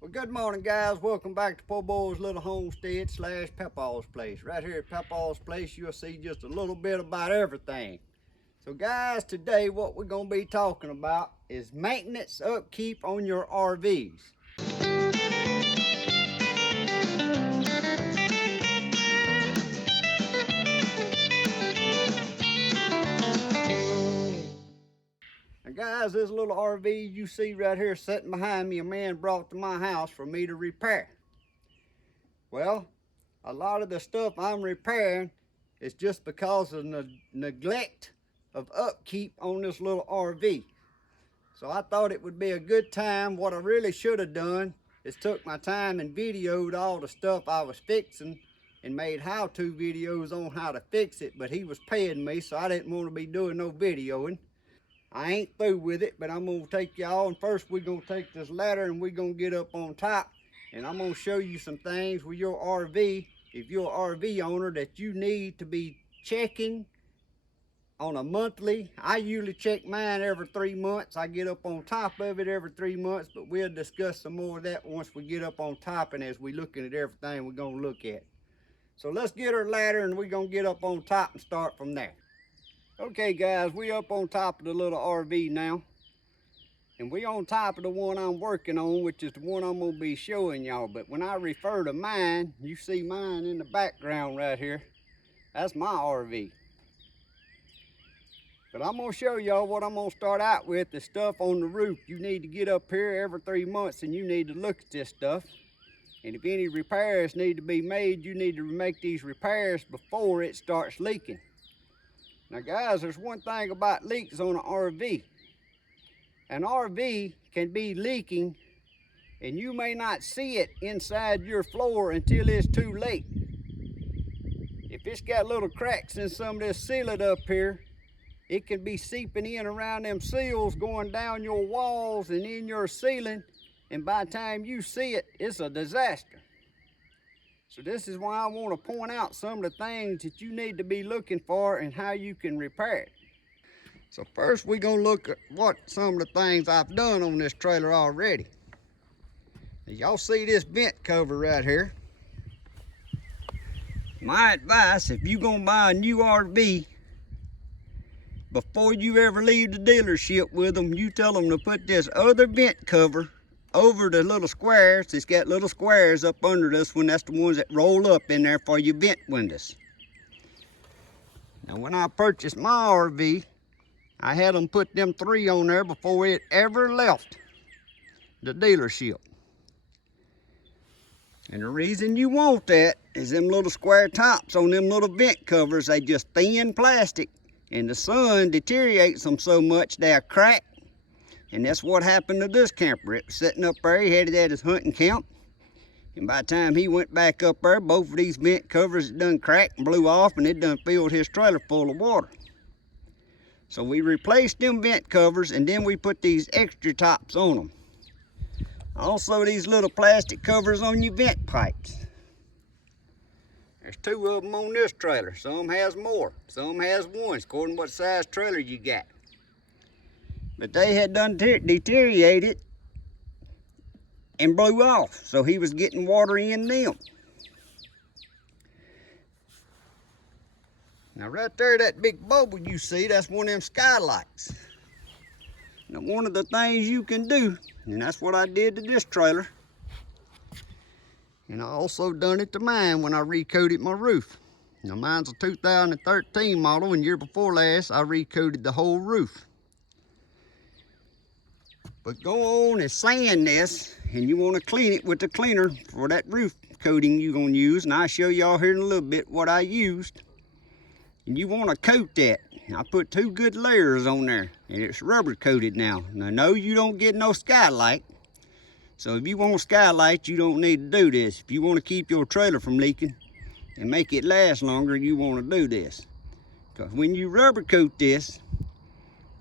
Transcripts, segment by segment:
Well, good morning, guys. Welcome back to Poorboys Little Homestead / Papaw's Place. Right here at Papaw's Place, you'll see just a little bit about everything. So, guys, today what we're going to be talking about is maintenance upkeep on your RVs. Now, guys, this little RV you see right here sitting behind me, a man brought to my house for me to repair. Well, a lot of the stuff I'm repairing is just because of the neglect of upkeep on this little RV. So I thought it would be a good time. What I really should have done is took my time and videoed all the stuff I was fixing and made how-to videos on how to fix it, but he was paying me, so I didn't want to be doing no videoing. I ain't through with it, but I'm gonna take y'all, and first we're gonna take this ladder and we're gonna get up on top, and I'm gonna show you some things with your RV, if you're an RV owner, that you need to be checking on a monthly. I usually check mine every 3 months. I get up on top of it every 3 months, but we'll discuss some more of that once we get up on top and as we're looking at everything we're gonna look at. So let's get our ladder and we're gonna get up on top and start from there. Okay, guys, we up on top of the little RV now. And we on top of the one I'm working on, which is the one I'm gonna be showing y'all. But when I refer to mine, you see mine in the background right here. That's my RV. But I'm gonna show y'all what I'm gonna start out with, the stuff on the roof. You need to get up here every 3 months and you need to look at this stuff. And if any repairs need to be made, you need to make these repairs before it starts leaking. Now, guys, there's one thing about leaks on an RV. An RV can be leaking and you may not see it inside your floor until it's too late. If it's got little cracks in some of this sealant up here, it can be seeping in around them seals, going down your walls and in your ceiling, and by the time you see it, it's a disaster. So this is why I want to point out some of the things that you need to be looking for and how you can repair it. So first we're going to look at what some of the things I've done on this trailer already. Y'all see this vent cover right here. My advice, if you're going to buy a new RV, before you ever leave the dealership with them, you tell them to put this other vent cover over the little squares. It's got little squares up under this one. That's the ones that roll up in there for your vent windows. Now, when I purchased my RV, I had them put them 3 on there before it ever left the dealership. And the reason you want that is them little square tops on them little vent covers, they just thin plastic, and the sun deteriorates them so much they'll crack. And that's what happened to this camper. It was sitting up there, he had it at his hunting camp. And by the time he went back up there, both of these vent covers done cracked and blew off, and it done filled his trailer full of water. So we replaced them vent covers, and then we put these extra tops on them. Also, these little plastic covers on your vent pipes. There's 2 of them on this trailer. Some has more, some has 1, according to what size trailer you got. But they had done deteriorated and blew off, so he was getting water in them. Now right there, that big bubble you see, that's one of them skylights. Now one of the things you can do, and that's what I did to this trailer, and I also done it to mine when I recoated my roof. Now mine's a 2013 model, and year before last I recoated the whole roof. But go on and sand this, and you want to clean it with the cleaner for that roof coating you're going to use. And I'll show y'all here in a little bit what I used. And you want to coat that. I put 2 good layers on there, and it's rubber coated now. Now, no, you don't get no skylight. So if you want skylight, you don't need to do this. If you want to keep your trailer from leaking and make it last longer, you want to do this. Because when you rubber coat this,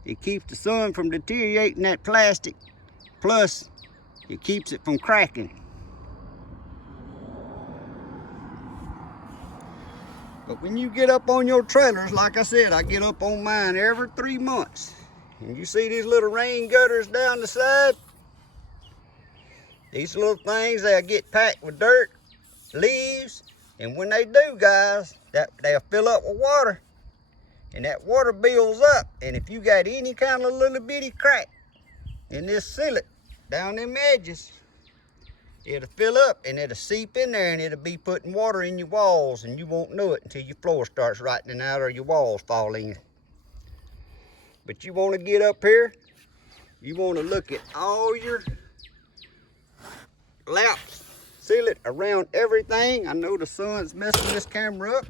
it keeps the sun from deteriorating that plastic, plus it keeps it from cracking. But when you get up on your trailers, like I said, I get up on mine every 3 months. And you see these little rain gutters down the side? These little things, they'll get packed with dirt, leaves, and when they do, guys, they'll fill up with water, and that water builds up, and if you got any kind of little bitty crack in this sealant down them edges, it'll fill up and it'll seep in there, and it'll be putting water in your walls, and you won't know it until your floor starts rotting out or your walls fall in. But you want to get up here, you want to look at all your laps, seal it around everything. I know the sun's messing this camera up,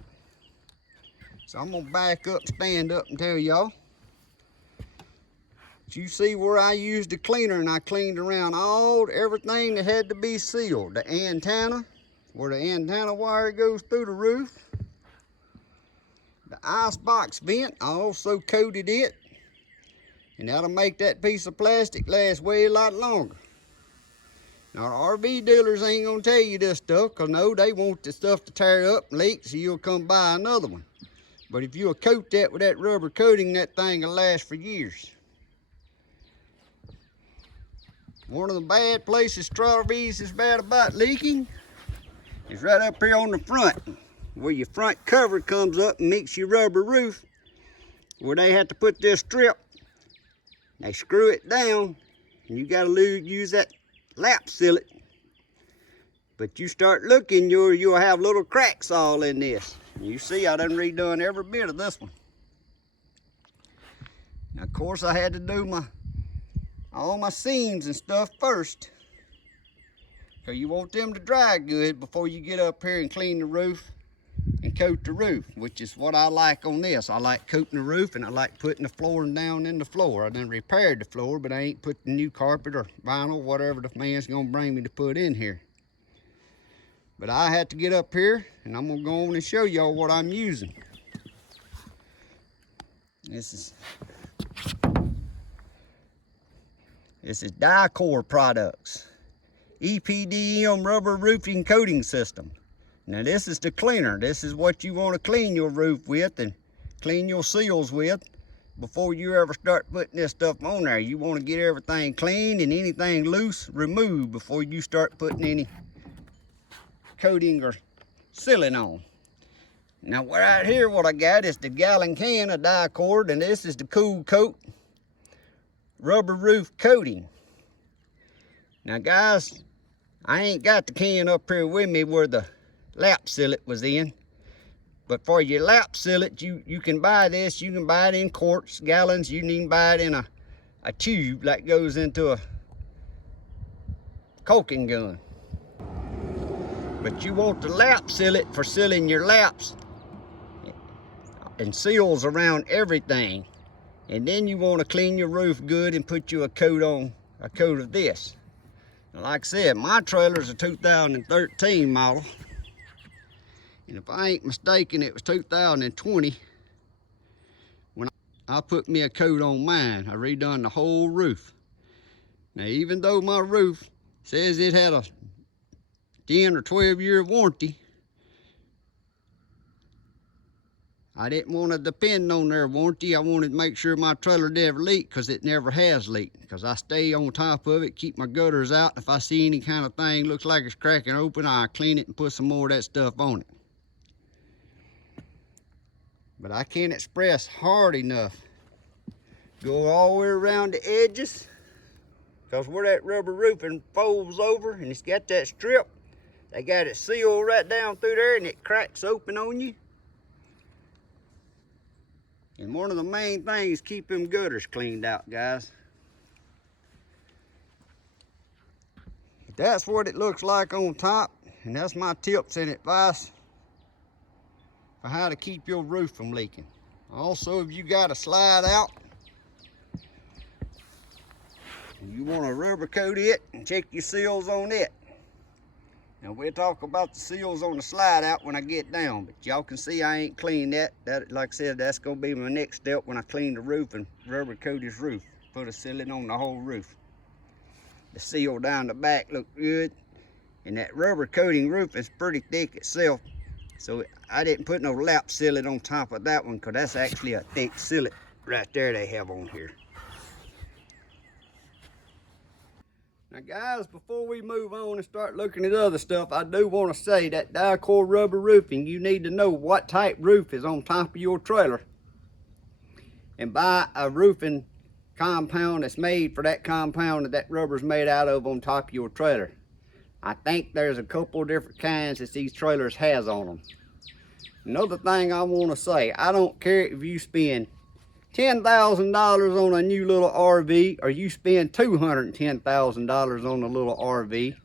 so I'm gonna back up, stand up, and tell y'all. You see where I used the cleaner, and I cleaned around everything that had to be sealed. The antenna, where the antenna wire goes through the roof. The icebox vent, I also coated it, and that'll make that piece of plastic last way a lot longer. Now, the RV dealers ain't gonna tell you this stuff, because no, they want the stuff to tear up and leak, so you'll come buy another one. But if you'll coat that with that rubber coating, that thing will last for years. One of the bad places RVs is bad about leaking is right up here on the front, where your front cover comes up and meets your rubber roof, where they have to put this strip. They screw it down, and you gotta use that lap sealant. But you start looking, you'll have little cracks all in this. And you see, I done redone every bit of this one. Now, of course, I had to do all my seams and stuff first, because you want them to dry good before you get up here and clean the roof and coat the roof, which is what I like on this. I like coating the roof, and I like putting the flooring down in the floor. I done repaired the floor, but I ain't put the new carpet or vinyl, whatever the man's gonna bring me to put in here. But I had to get up here, and I'm gonna go on and show y'all what I'm using. This is Dicor products, EPDM rubber roofing coating system. Now, this is the cleaner. This is what you want to clean your roof with and clean your seals with before you ever start putting this stuff on there. You want to get everything clean and anything loose removed before you start putting any coating or sealing on. Now, right here, what I got is the gallon can of Dicor, and this is the Cool Coat rubber roof coating. Now, guys, I ain't got the can up here with me where the lap sealant was in, but for your lap sealant, you can buy this. You can buy it in quarts, gallons. You can even buy it in a tube that goes into a caulking gun. But you want the lap sealant for sealing your laps and seals around everything. And then you want to clean your roof good and put you a coat of this. Now, like I said, my trailer's a 2013 model. And if I ain't mistaken, it was 2020 when I put me a coat on mine. I redone the whole roof. Now, even though my roof says it had a 10 or 12 year warranty, I didn't want to depend on their warranty. I wanted to make sure my trailer never leaked, because it never has leaked. Because I stay on top of it, keep my gutters out. If I see any kind of thing looks like it's cracking open, I clean it and put some more of that stuff on it. But I can't express hard enough. Go all the way around the edges, because where that rubber roofing folds over and it's got that strip, they got it sealed right down through there, and it cracks open on you. And one of the main things is keep them gutters cleaned out, guys. But that's what it looks like on top, and that's my tips and advice for how to keep your roof from leaking. Also, if you got a slide out, you want to rubber coat it and check your seals on it. Now, we'll talk about the seals on the slide out when I get down, but y'all can see I ain't cleaned that. Like I said, that's gonna be my next step when I clean the roof and rubber coat this roof. Put a sealant on the whole roof. The seal down the back look good, and that rubber coating roof is pretty thick itself, so I didn't put no lap sealant on top of that one, because that's actually a thick sealant right there they have on here. Now guys, before we move on and start looking at other stuff, I do want to say that Dicor rubber roofing, you need to know what type roof is on top of your trailer and buy a roofing compound that's made for that compound that rubber's made out of on top of your trailer. I think there's a couple different kinds that these trailers has on them. Another thing I want to say, I don't care if you spend $10,000 on a new little RV or you spend $210,000 on a little RV.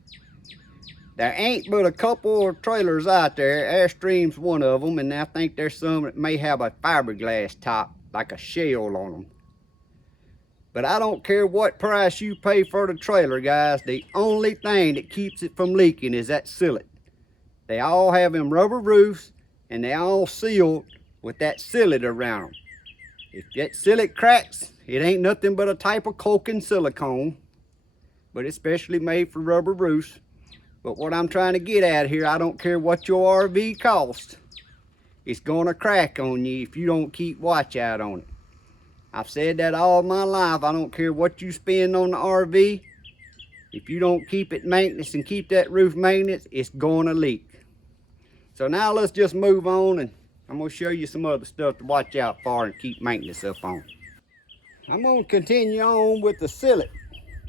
There ain't but a couple of trailers out there. Airstream's one of them, and I think there's some that may have a fiberglass top, like a shell on them. But I don't care what price you pay for the trailer, guys. The only thing that keeps it from leaking is that sillet. They all have them rubber roofs, and they all sealed with that sillet around them. If that sillet cracks, it ain't nothing but a type of caulking silicone, but it's specially made for rubber roofs. But what I'm trying to get at here, I don't care what your RV costs, it's gonna crack on you if you don't keep watch out on it. I've said that all my life. I don't care what you spend on the RV. If you don't keep it maintenance and keep that roof maintenance, it's gonna leak. So now let's just move on, and I'm gonna show you some other stuff to watch out for and keep maintenance up on. I'm gonna continue on with the sillet.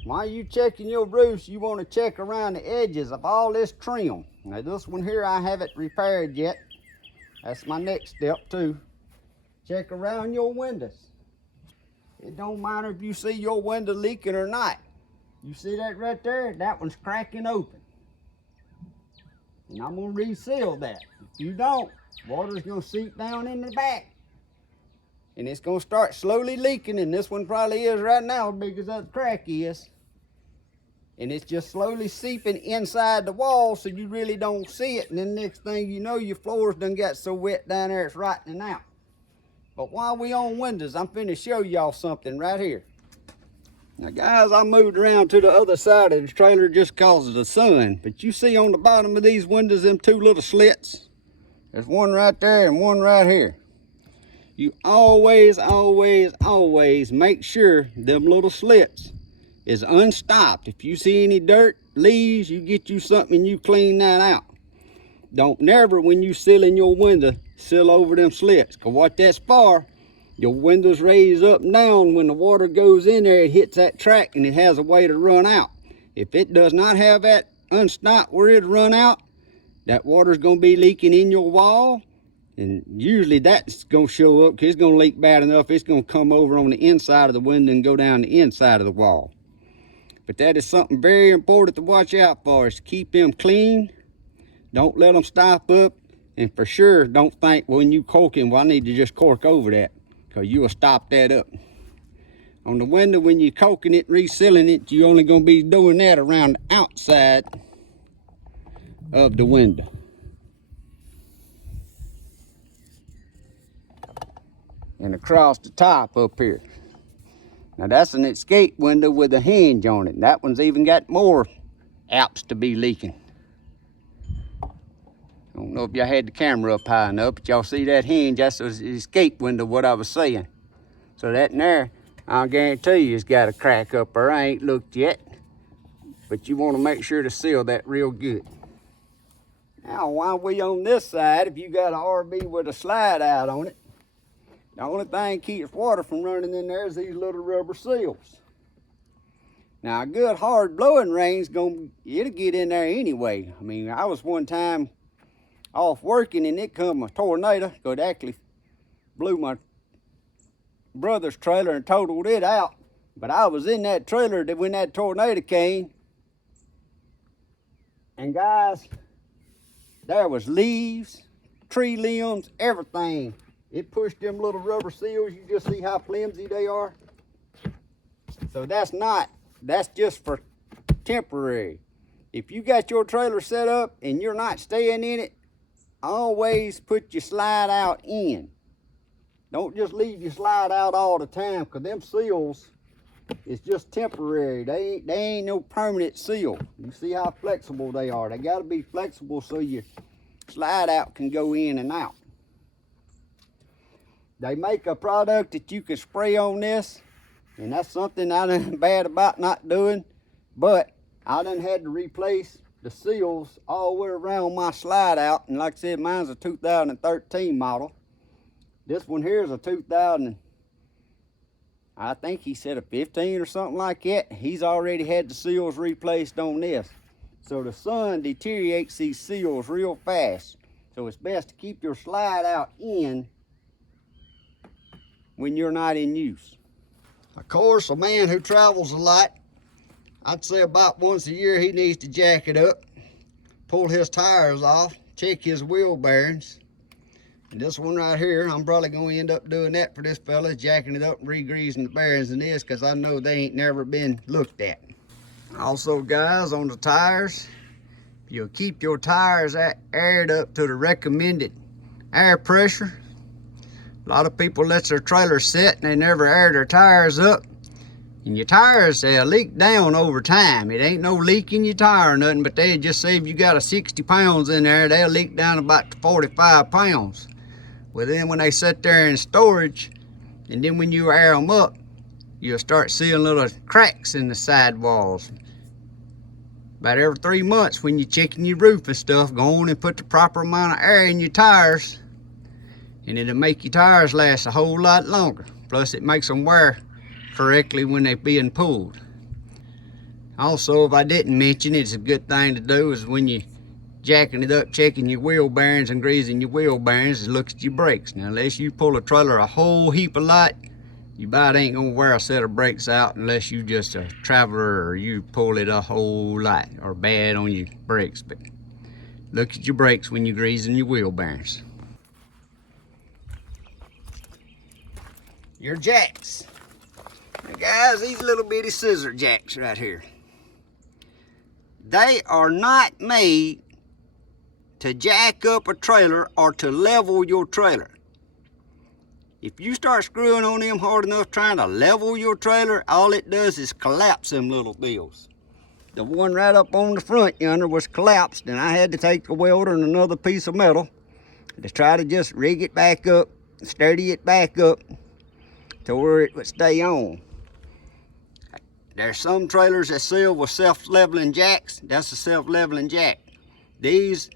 While you checking your roofs, you wanna check around the edges of all this trim. Now this one here, I haven't repaired yet. That's my next step too. Check around your windows. It don't matter if you see your window leaking or not. You see that right there? That one's cracking open. And I'm gonna reseal that. If you don't, water's gonna seep down in the back. And it's gonna start slowly leaking, and this one probably is right now, big as that crack is. And it's just slowly seeping inside the wall, so you really don't see it. And then next thing you know, your floors done got so wet down there it's rotting out. But while we on windows, I'm finna show y'all something right here. Now guys, I moved around to the other side of the trailer just cause of the sun. But you see on the bottom of these windows, them two little slits? There's one right there and one right here. You always make sure them little slits is unstopped. If you see any dirt, leaves, you get you something and you clean that out. Don't never, when you sealing your window, seal over them slits. Cause what that's for, your windows raise up and down. When the water goes in there, it hits that track and it has a way to run out. If it does not have that unstopped where it run out, that water's gonna be leaking in your wall. And usually that's gonna show up because it's gonna leak bad enough. It's gonna come over on the inside of the window and go down the inside of the wall. But that is something very important to watch out for, is to keep them clean. Don't let them stop up. And for sure, don't think when you caulking, well, I need to just cork over that, because you will stop that up. On the window, when you're caulking it, resealing it, you're only going to be doing that around the outside of the window. And across the top up here. Now that's an escape window with a hinge on it. That one's even got more apt to be leaking. I don't know if y'all had the camera up high enough, but y'all see that hinge? That's the escape window, what I was saying. So that in there, I'll guarantee you it's got a crack up there. I ain't looked yet, but you want to make sure to seal that real good. Now, while we on this side, if you got an RV with a slide out on it, the only thing keeps water from running in there is these little rubber seals. Now, a good hard blowing rain's it'll get in there anyway. I mean, I was one time off working and it come a tornado. It actually blew my brother's trailer and totaled it out. But I was in that trailer when that tornado came. And guys, there was leaves, tree limbs, everything. It pushed them little rubber seals. You just see how flimsy they are. So that's just for temporary. If you got your trailer set up and you're not staying in it, always put your slide out in. Don't just leave your slide out all the time, because them seals is just temporary. They ain't no permanent seal. You see how flexible they are. They got to be flexible so your slide out can go in and out. They make a product that you can spray on this, and that's something I done bad about not doing. But I done had to replace the seals all the way around my slide out. And like I said, mine's a 2013 model. This one here is a 2000, I think he said a 15 or something like that. He's already had the seals replaced on this. So the sun deteriorates these seals real fast. So it's best to keep your slide out in when you're not in use. Of course, a man who travels a lot, I'd say about once a year he needs to jack it up, pull his tires off, check his wheel bearings. And this one right here, I'm probably going to end up doing that for this fella, jacking it up and re-greasing the bearings in this, because I know they ain't never been looked at. Also, guys, on the tires, you'll keep your tires aired up to the recommended air pressure. A lot of people let their trailers sit and they never air their tires up. And your tires, they'll leak down over time. It ain't no leak in your tire or nothing, but they just say if you got a 60 pounds in there, they'll leak down about 45 pounds. Well, then when they sit there in storage, and then when you air them up, you'll start seeing little cracks in the side walls. About every 3 months when you're checking your roof and stuff, go on and put the proper amount of air in your tires, and it'll make your tires last a whole lot longer. Plus it makes them wear correctly when they're being pulled. Also, if I didn't mention it, it's a good thing to do is when you jacking it up, checking your wheel bearings and greasing your wheel bearings, is look at your brakes. Now, unless you pull a trailer a whole heap of lot, you about ain't gonna wear a set of brakes out unless you just a traveler or you pull it a whole lot or bad on your brakes. But look at your brakes when you're greasing your wheel bearings. Your jacks. Now guys, these little bitty scissor jacks right here, they are not made to jack up a trailer or to level your trailer. If you start screwing on them hard enough trying to level your trailer, all it does is collapse them little deals. The one right up on the front yonder was collapsed, and I had to take a welder and another piece of metal to try to just rig it back up, sturdy it back up to where it would stay on. There's some trailers that sell with self-leveling jacks. That's a self-leveling jack. These,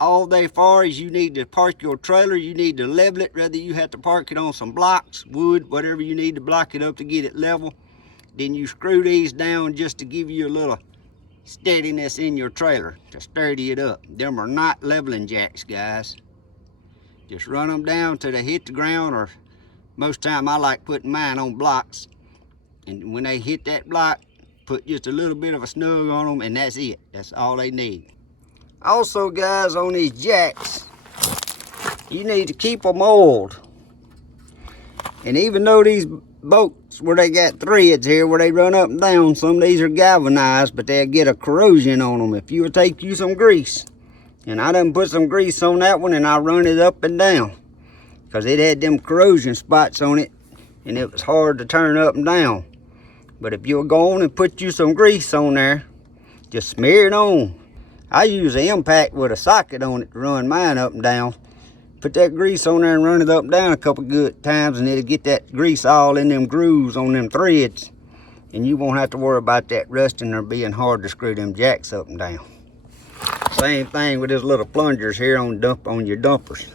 all they for is you need to park your trailer, you need to level it, whether you have to park it on some blocks, wood, whatever you need to block it up to get it level. Then you screw these down just to give you a little steadiness in your trailer, to sturdy it up. Them are not leveling jacks, guys. Just run them down till they hit the ground, or most time I like putting mine on blocks. And when they hit that block, put just a little bit of a snug on them, and that's it. That's all they need. Also, guys, on these jacks, you need to keep them oiled. And even though these bolts where they got threads here where they run up and down, some of these are galvanized, but they'll get a corrosion on them. If you would take you some grease, and I done put some grease on that one and I run it up and down, because it had them corrosion spots on it and it was hard to turn up and down. But if you'll go on and put you some grease on there, just smear it on. I use an impact with a socket on it to run mine up and down. Put that grease on there and run it up and down a couple good times, and it'll get that grease all in them grooves on them threads, and you won't have to worry about that rusting or being hard to screw them jacks up and down. Same thing with these little plungers here on your dumpers.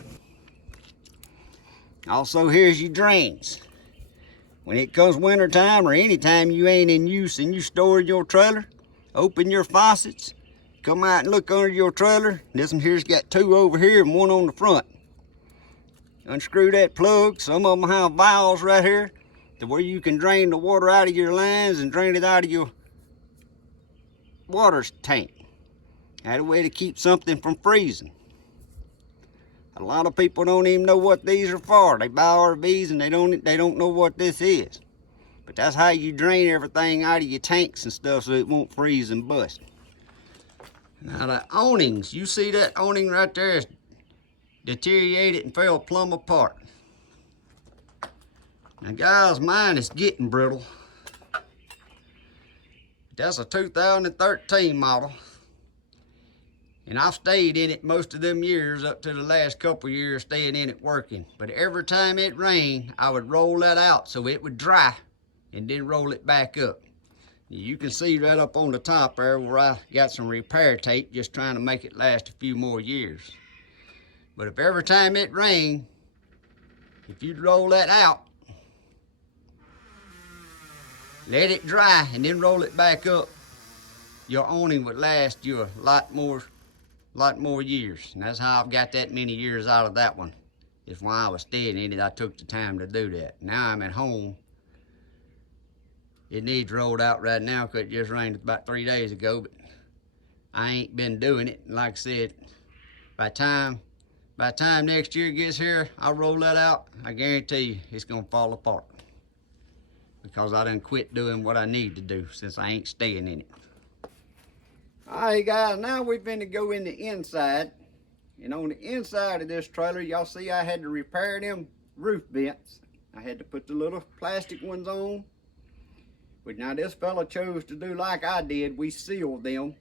Also, here's your drains. When it comes winter time or anytime you ain't in use and you store your trailer, open your faucets, come out and look under your trailer. This one here's got two over here and one on the front. Unscrew that plug. Some of them have valves right here to where you can drain the water out of your lines and drain it out of your water tank. That's a way to keep something from freezing. A lot of people don't even know what these are for. They buy RVs and they don't know what this is. But that's how you drain everything out of your tanks and stuff so it won't freeze and bust. Now the awnings, you see that awning right there is deteriorated and fell plumb apart. Now guys, mine is getting brittle. That's a 2013 model. And I've stayed in it most of them years up to the last couple years, staying in it working. But every time it rained, I would roll that out so it would dry and then roll it back up. You can see right up on the top there where I got some repair tape just trying to make it last a few more years. But if every time it rains, if you'd roll that out, let it dry and then roll it back up, your awning would last you a lot more years. And that's how I've got that many years out of that one. Is why I was staying in it, I took the time to do that. Now I'm at home. It needs rolled out right now because it just rained about 3 days ago, but I ain't been doing it. And like I said, by the time next year gets here, I'll roll that out. I guarantee you it's gonna fall apart because I done quit doing what I need to do since I ain't staying in it. All right, guys, now we're finna go in the inside. And on the inside of this trailer, y'all see I had to repair them roof vents. I had to put the little plastic ones on. But now this fella chose to do like I did. We sealed them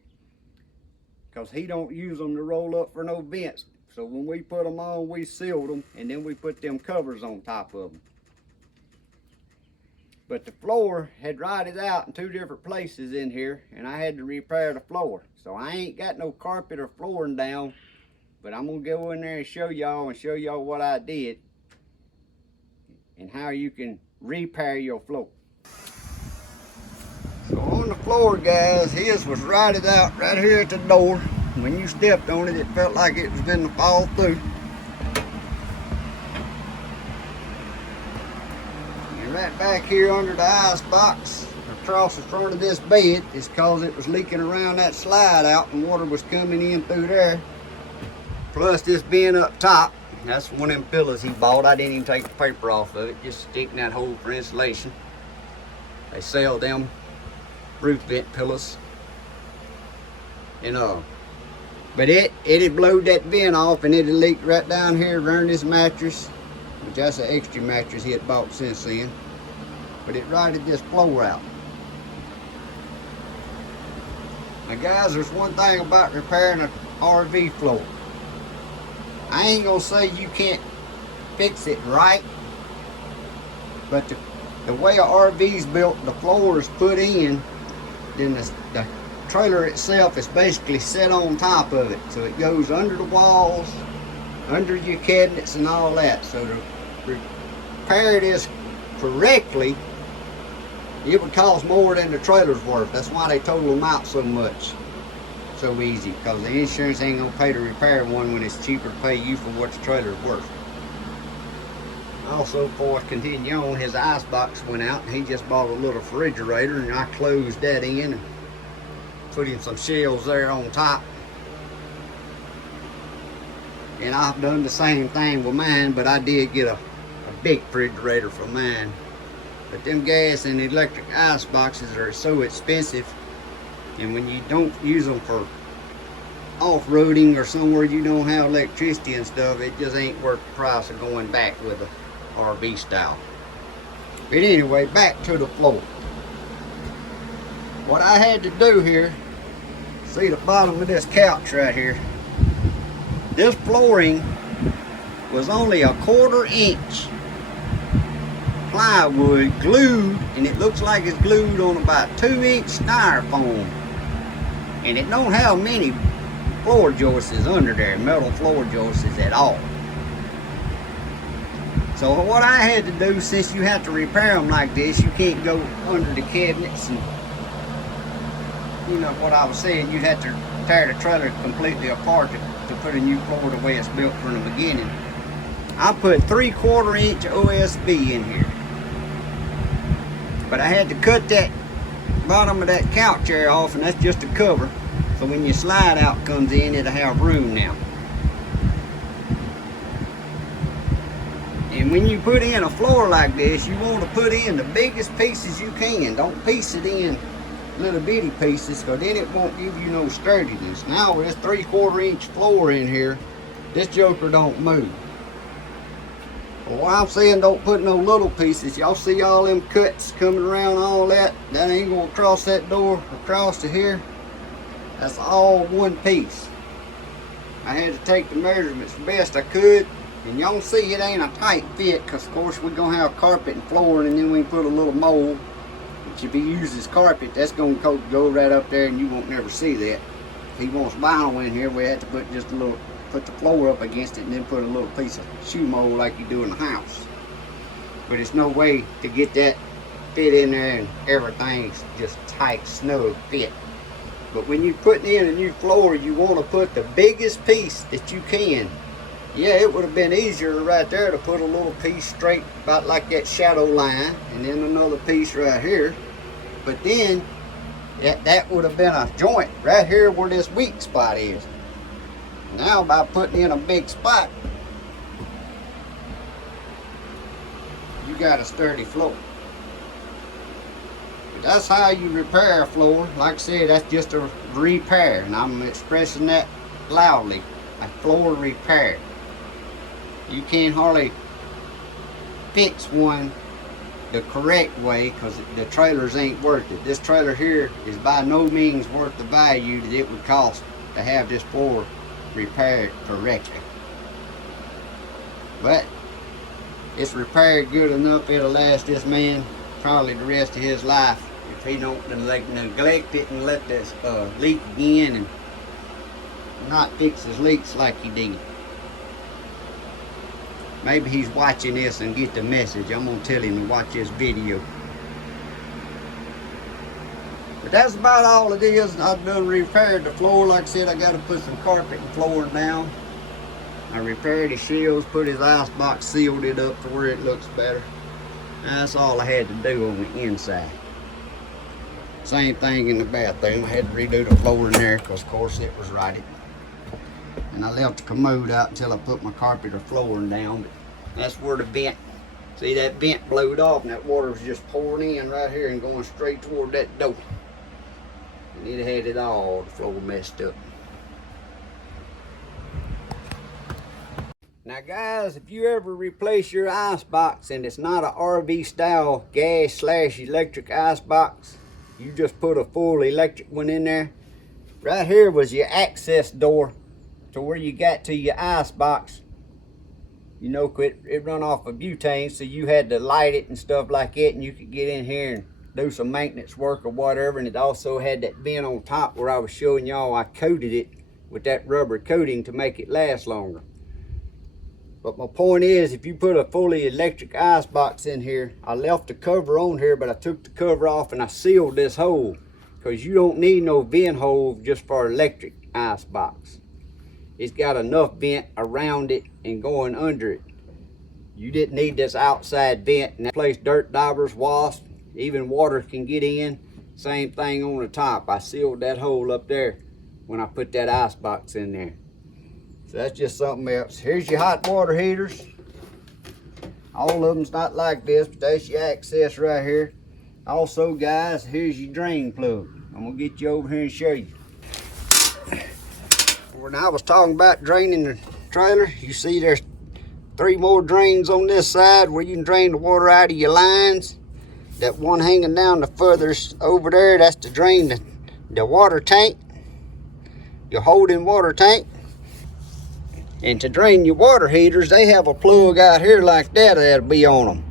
because he don't use them to roll up for no vents. So when we put them on, we sealed them and then we put them covers on top of them. But the floor had rotted out in 2 different places in here and I had to repair the floor. So I ain't got no carpet or flooring down, but I'm gonna go in there and show y'all what I did and how you can repair your floor. So on the floor, guys, his was rotted out right here at the door. When you stepped on it, it felt like it was going to fall through. And right back here under the ice box, across the front of this bed, is because it was leaking around that slide out and water was coming in through there. Plus this bin up top, that's one of them pillows he bought. I didn't even take the paper off of it, just sticking that hole for insulation. They sell them roof vent pillows. And but it had blowed that vent off and it had leaked right down here around this mattress, which that's an extra mattress he had bought since then. But it rotted this floor out. Now guys, there's one thing about repairing an RV floor. I ain't gonna say you can't fix it right, but the way an RV's built, the floor is put in, then the trailer itself is basically set on top of it. So it goes under the walls, under your cabinets and all that. So to repair this correctly, it would cost more than the trailer's worth. That's why they total them out so much, so easy, because the insurance ain't gonna pay to repair one when it's cheaper to pay you for what the trailer's worth. Also, before I continue on, his ice box went out and he just bought a little refrigerator and I closed that in and put in some shelves there on top. And I've done the same thing with mine, but I did get a big refrigerator for mine. But them gas and electric ice boxes are so expensive, and when you don't use them for off-roading or somewhere you don't have electricity and stuff, it just ain't worth the price of going back with a RV style. But anyway, back to the floor. What I had to do here, see the bottom of this couch right here, this flooring was only a 1/4 inch plywood glued, and it looks like it's glued on about 2-inch styrofoam, and it don't have many floor joists under there, metal floor joists at all. So what I had to do, since you have to repair them like this, you can't go under the cabinets, and you know what I was saying, you'd have to tear the trailer completely apart to put a new floor the way it's built from the beginning. I put 3/4 inch OSB in here, but I had to cut that bottom of that couch chair off, and that's just a cover, so when your slide out comes in, it'll have room now. And when you put in a floor like this, you want to put in the biggest pieces you can. Don't piece it in little bitty pieces, because then it won't give you no sturdiness. Now with this 3/4 inch floor in here, this joker don't move. Well, what I'm saying, don't put no little pieces. Y'all see all them cuts coming around, all that? That ain't gonna cross that door across to here. That's all one piece. I had to take the measurements the best I could. And y'all see it ain't a tight fit, because of course we're gonna have carpet and flooring, and then we can put a little mold If he uses carpet, that's going to go right up there and you won't never see that. If he wants vinyl in here, we have to put just a little, put the floor up against it and then put a little piece of shoe mold like you do in the house. But it's no way to get that fit in there and everything's just tight, snug fit. But when you're putting in a new floor, you want to put the biggest piece that you can. Yeah, it would have been easier right there to put a little piece straight about like that shadow line and then another piece right here. But then that would have been a joint right here where this weak spot is. Now by putting in a big spot, you got a sturdy floor. But that's how you repair a floor. Like I said, that's just a repair, and I'm expressing that loudly. A floor repair. You can't hardly fix one the correct way because the trailers ain't worth it. This trailer here is by no means worth the value that it would cost to have this floor repaired correctly. But it's repaired good enough, it'll last this man probably the rest of his life if he don't neglect it and let this leak again and not fix his leaks like he did. Maybe he's watching this and get the message. I'm gonna tell him to watch this video. But that's about all it is. I've done repaired the floor. Like I said, I gotta put some carpet and flooring down. I repaired his shelves, put his ice box, sealed it up to where it looks better. That's all I had to do on the inside. Same thing in the bathroom. I had to redo the floor in there because of course it was rotted. And I left the commode out until I put my carpet or flooring down. But that's where the vent, see that vent blowed off and that water was just pouring in right here and going straight toward that door. And it had it all, the floor messed up. Now guys, if you ever replace your ice box and it's not an RV style gas/electric ice box, you just put a full electric one in there. Right here was your access door to where you got to your ice box. You know, it run off of butane, so you had to light it and stuff like that, and you could get in here and do some maintenance work or whatever. And it also had that vent on top where I was showing y'all I coated it with that rubber coating to make it last longer. But my point is, if you put a fully electric ice box in here, I left the cover on here, but I took the cover off and I sealed this hole because you don't need no vent hole just for electric ice box. It's got enough vent around it and going under it. You didn't need this outside vent. In that place, dirt daubers, wasps, even water can get in. Same thing on the top. I sealed that hole up there when I put that ice box in there. So that's just something else. Here's your hot water heaters. All of them's not like this, but that's your access right here. Also, guys, here's your drain plug. I'm gonna get you over here and show you. When I was talking about draining the trailer, you see there's 3 more drains on this side where you can drain the water out of your lines. That one hanging down the furthest over there, that's to drain the water tank, your holding water tank. And to drain your water heaters, they have a plug out here like that that'll be on them.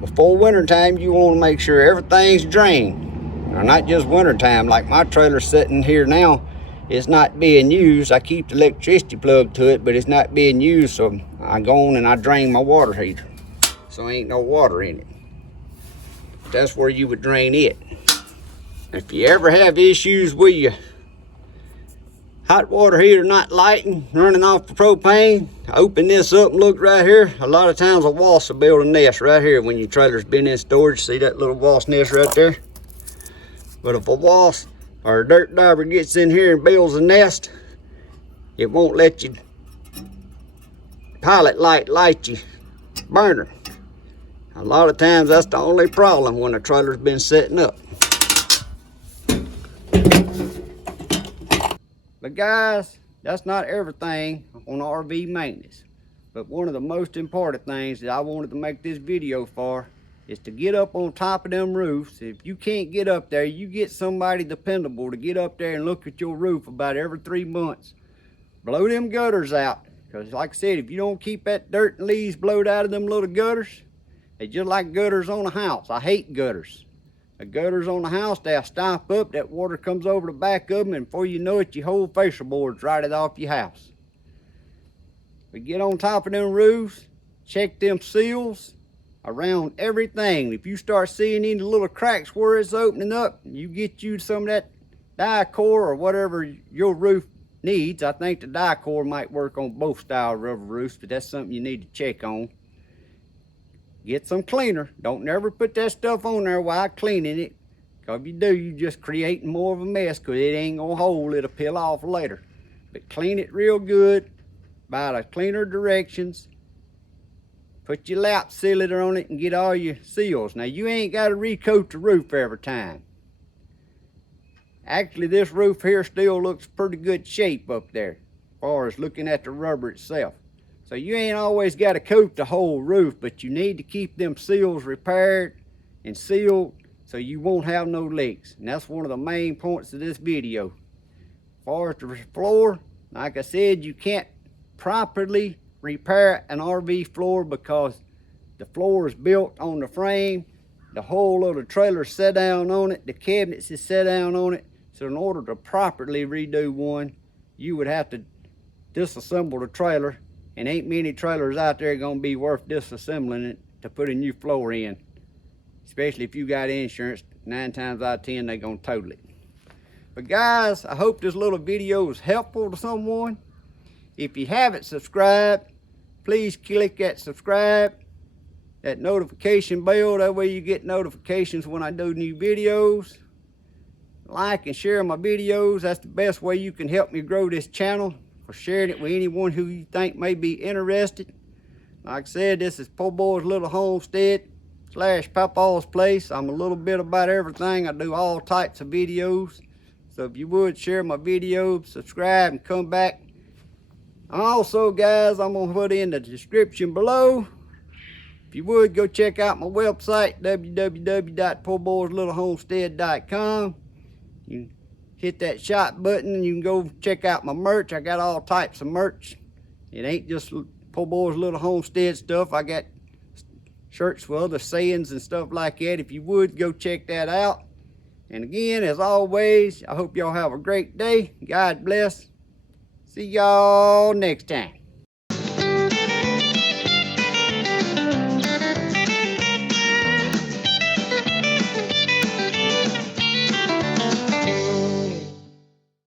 Before winter time, you want to make sure everything's drained. Now, not just winter time, like my trailer's sitting here now, it's not being used. I keep the electricity plugged to it, but it's not being used, so I go on and I drain my water heater. So ain't no water in it. That's where you would drain it. If you ever have issues with your hot water heater not lighting, running off the propane, open this up and look right here. A lot of times a wasp will build a nest right here when your trailer's been in storage. See that little wasp nest right there? But if a wasp or a dirt dauber gets in here and builds a nest, it won't let you pilot light your burner. A lot of times that's the only problem when a trailer's been setting up. But guys, that's not everything on RV maintenance. But one of the most important things that I wanted to make this video for is to get up on top of them roofs. If you can't get up there, you get somebody dependable to get up there and look at your roof about every 3 months. Blow them gutters out. Because like I said, if you don't keep that dirt and leaves blowed out of them little gutters, they just like gutters on a house. I hate gutters. The gutters on the house, they'll stomp up, that water comes over the back of them, and before you know it, your whole fascia board's rotted off your house. But get on top of them roofs, check them seals around everything. If you start seeing any little cracks where it's opening up, you get you some of that Dicor or whatever your roof needs. I think the Dicor might work on both styles of rubber roofs, but that's something you need to check on. Get some cleaner. Don't never put that stuff on there while cleaning it, because if you do, you're just creating more of a mess, because it ain't gonna hold. It'll peel off later. But clean it real good by the cleaner directions. Put your lap sealer on it and get all your seals. Now, you ain't got to recoat the roof every time. Actually, this roof here still looks pretty good shape up there, as far as looking at the rubber itself. So you ain't always got to coat the whole roof, but you need to keep them seals repaired and sealed so you won't have no leaks. And that's one of the main points of this video. As far as the floor, like I said, you can't properly repair an RV floor because the floor is built on the frame. The whole of the trailer set down on it. The cabinets is set down on it. So in order to properly redo one, you would have to disassemble the trailer. And ain't many trailers out there gonna be worth disassembling it to put a new floor in. Especially if you got insurance, 9 times out of 10, they're gonna total it. But guys, I hope this little video is helpful to someone. If you haven't subscribed, please click that subscribe, that notification bell. That way you get notifications when I do new videos. Like and share my videos. That's the best way you can help me grow this channel, for sharing it with anyone who you think may be interested. Like I said, this is Poorboys Little Homestead / Papaw's Place. I'm a little bit about everything. I do all types of videos. So if you would share my videos, subscribe, and come back. Also, guys, I'm going to put in the description below. If you would, go check out my website, www.poorboyslittlehomestead.com. You can hit that shop button and you can go check out my merch. I got all types of merch. It ain't just Poorboys Little Homestead stuff. I got shirts for other sayings and stuff like that. If you would, go check that out. And again, as always, I hope y'all have a great day. God bless. See y'all next time.